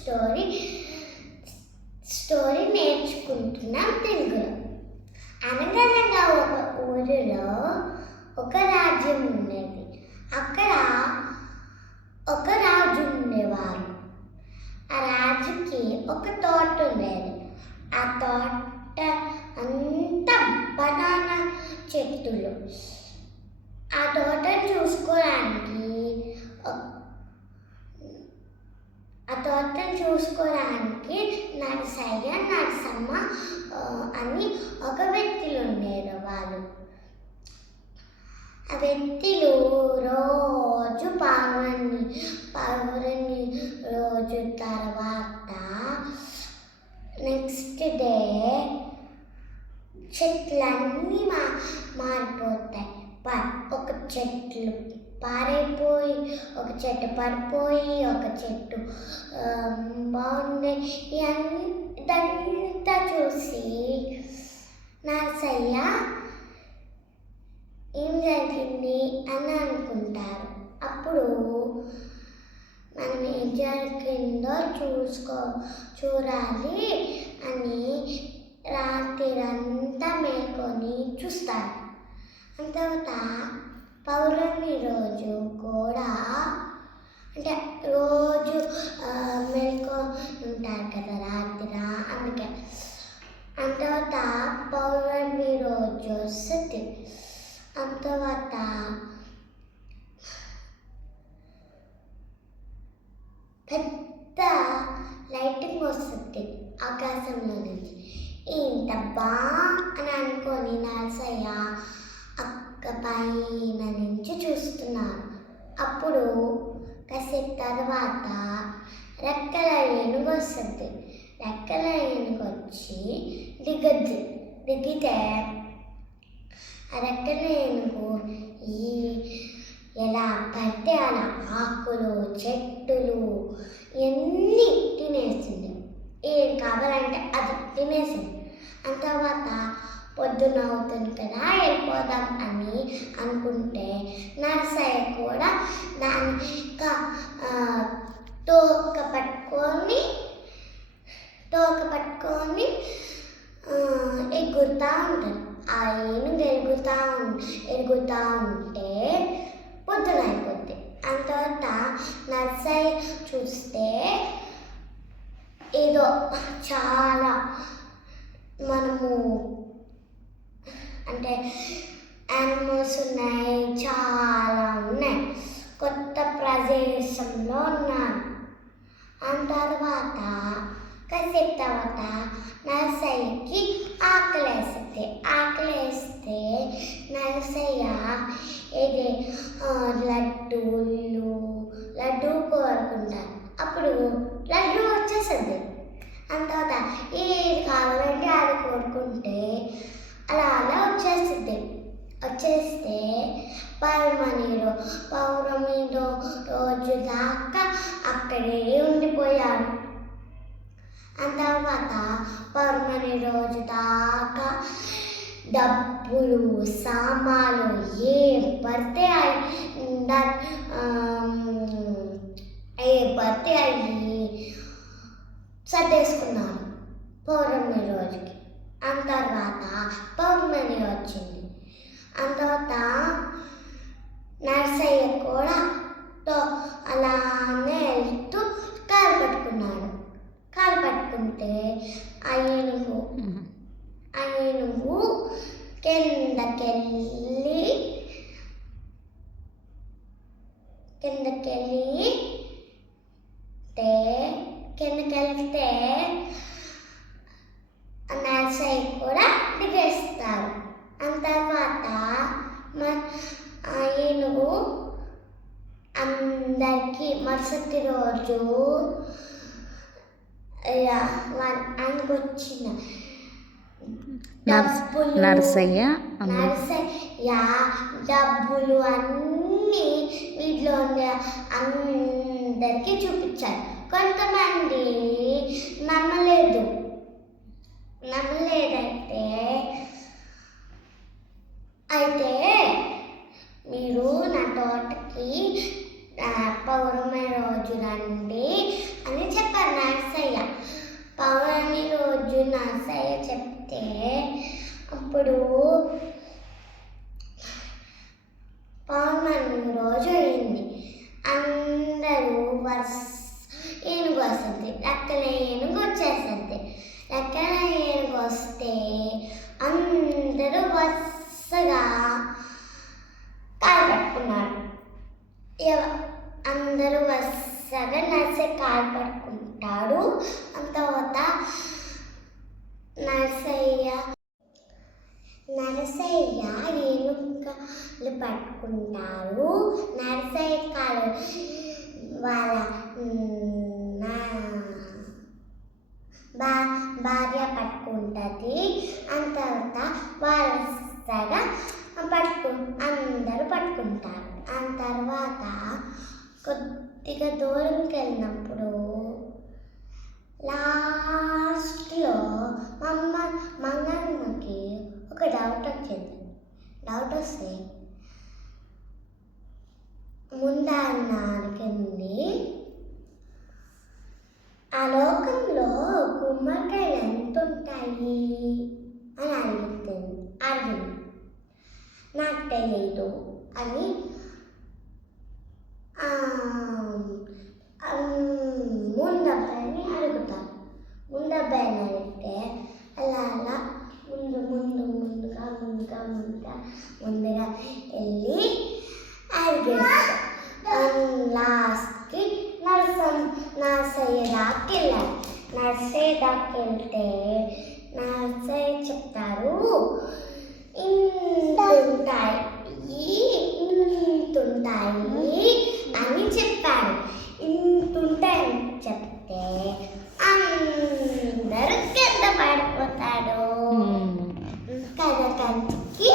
Story story నేర్చుకుంటున్నాం తెలుగులో. అనగనగా ఒక ఊరిలో ఒక రాజ్యం ఉండేది. అక్కడ ఒక రాజు ఉండేవారు. ఆ రాజుకి ఒక తోట ఉండేది. ఆ తోట అంతా బనానా చెట్టులు. ఆ తోటను చూసుకోవడానికి నరసయ్య నరసమ్మ అని ఒక వ్యక్తులు ఉండేరు. వాళ్ళు ఆ వ్యక్తులు రోజు పౌర్ణమి రోజు తర్వాత నెక్స్ట్ డే చెట్లన్నీ మారిపోతాయి. ఒక చెట్లు పారైపోయి, ఒక చెట్టు పడిపోయి, ఒక చెట్టు బాగుంది. ఇదంతా చూసి నరసయ్య ఏం జరిగింది అని అనుకుంటారు. అప్పుడు మనం ఏం జరిగిందో చూడాలి అని రాత్రిరంతా మేల్కొని చూస్తారు. తర్వాత పౌర్ణమి రోజు కూడా అంటే రోజు మేల్కో ఉంటారు కదా రాత్రి, అందుకే. తర్వాత పౌర్ణమి రోజు వస్తుంది. తర్వాత పెద్ద లైటింగ్ వస్తుంది ఆకాశంలో నుంచి. ఏంటబ్బా అని అనుకొని నరసయ్య అక్క పైన నుంచి చూస్తున్నారు. అప్పుడు కాసేపు తర్వాత రెక్కల ఏనుగు వస్తుంది. రెక్కల ఏనుగు వచ్చి దిగితే ఆ రెక్కల ఏనుగు ఎలా పడితే అలా ఆకులు చెట్టులు ఎన్ని తినేసింది. ఏం కావాలంటే అది తినేసింది. ఆ తర్వాత పొద్దున అవుతుంది కదా, వెళ్ళిపోదాం అని అనుకుంటే నరసయ్య కూడా దాని తోక పట్టుకొని ఎగురుతూ ఉంటారు. ఆ ఏనుగు ఎగురుతూ ఉంటే పొద్దున అయిపోద్ది. ఆ తర్వాత నరసయ్య చూస్తే ఏదో చాలా మనము అంటే యానిమల్స్ ఉన్నాయి, చాలా ఉన్నాయి. కొత్త ప్రదేశంలో ఉన్నారు. ఆ తర్వాత కాసేపు తర్వాత నరసయ్యకి ఆకలేస్తే నరసయ్య ఇది లడ్డు కోరుకుంటారు. అప్పుడు లడ్డు వచ్చేస్తుంది. ఆ తర్వాత ఏది కావాలంటే అది కోరుకుంటే అలా వచ్చేస్తే పౌర్ణమి రోజు దాకా అక్కడే ఉండిపోయాడు. ఆ తర్వాత పౌర్ణమి రోజు దాకా డబ్బులు సామాన్లు ఏం పడితే అవి సర్దేసుకున్నారు పౌర్ణమి రోజుకి. ఆ తర్వాత పౌర్ణమి వచ్చింది. ఆ తర్వాత నరసయ్య కూడా అలానే వెళ్తూ కాలు పట్టుకుంటే ఆ ఏనుగు కిందకెళ్తే నరసయ్య కూడా దిగేస్తారు. ఆ తర్వాత ఆ ఏనుగు అందరికీ మరుసటి రోజు ఆయనకు వచ్చిన నరసయ్య డబ్బులు అన్నీ వీటిలో ఉండే అందరికీ చూపించారు. కొంతమంది అయితే మీరు నా తోటకి పౌర్ణమి రోజు రండి, అని చెప్పారు నర్సయ్య. పౌర్ణమి రోజు నర్సయ్య చెప్తే అప్పుడు పౌర్ణమి రోజు అయింది. అందరూ ఏనుగు వస్తుంది, రెక్కల ఏనుగు వచ్చేస్తుంది. రెక్కల ఏనుగు వస్తే అందరూ వరుసగా కాలు పట్టుకున్నారు. అందరూ వరుసగా నర్సయ్య కాలు పట్టుకుంటాడు. తర్వాత నర్సయ్య ఏనుగులు పట్టుకుంటారు. నర్సయ్య కాలు వాళ్ళ భార్య పట్టుకుంటుంది. అంత తర్వాత వరుసగా అందరూ పట్టుకుంటారు. ఆ తర్వాత కొద్దిగా దూరంకి వెళ్ళినప్పుడు లాస్ట్లో మంగమ్మకి ఒక డౌట్ వచ్చింది. డౌట్ వస్తే ముందన్న అడిగింది, ఆ లోకంలో గుమ్మడికాయలు ఎంత ఉంటాయి అని అడిగింది. నాకు తెలియదు అని ముందబ్బాయిని అడుగుతారు. ముందబ్బాయిని అడిగితే అలా ముందుగా వెళ్ళి అడిగేస్తారు. లాస్ట్కి నర్సయ్య దాకా వెళ్ళారు. నర్సయ్య దాకా వెళ్తే నర్సయ్య చెప్తారు, ఇంతుంటాయి అని చెప్పారు. ఇంతుంటాయని చెప్తే అందరూ కింద పడిపోతాడు. కథ కంచికి